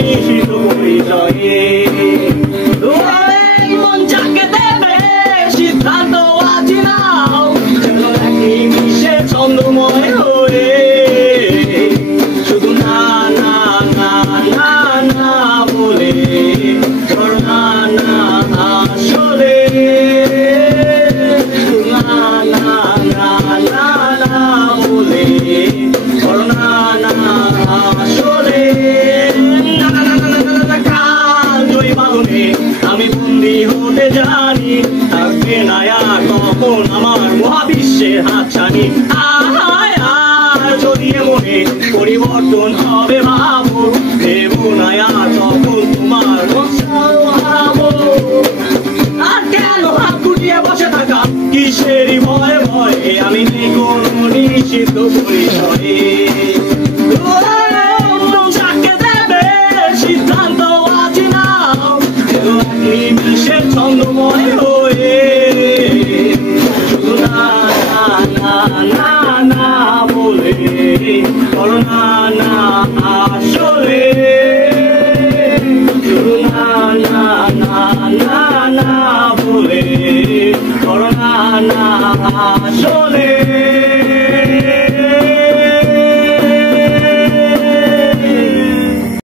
নিশ্চিত পরিচয়ে মন যাকে দেবে সিদ্ধান্ত আজি নাও যেন একই মিশে ছন্দময় হয়ে শুধু না না না না না বলে না না আসলে না না না না না বলে না না আসলে আমি বন্দি হতে জানি থাকবে না আর কখন আমার মহাবিশ্বের হাতছানি আর যদি মনে পরিবর্তন হবে ভাবো দেব না আর তখন তোমার হারাবো আর কেন হাত গুটিয়ে বসে থাকা কিসেরই ভয়ে ভয়ে আমি নেই কোনো নিষিদ্ধ পরিচয়ে সিদ্ধান্ত আজি নাও মিশে ছন্দময় হয়ে শুধু না না না না বলে না না আসলে শুধু না না না না না বলে না না আসলে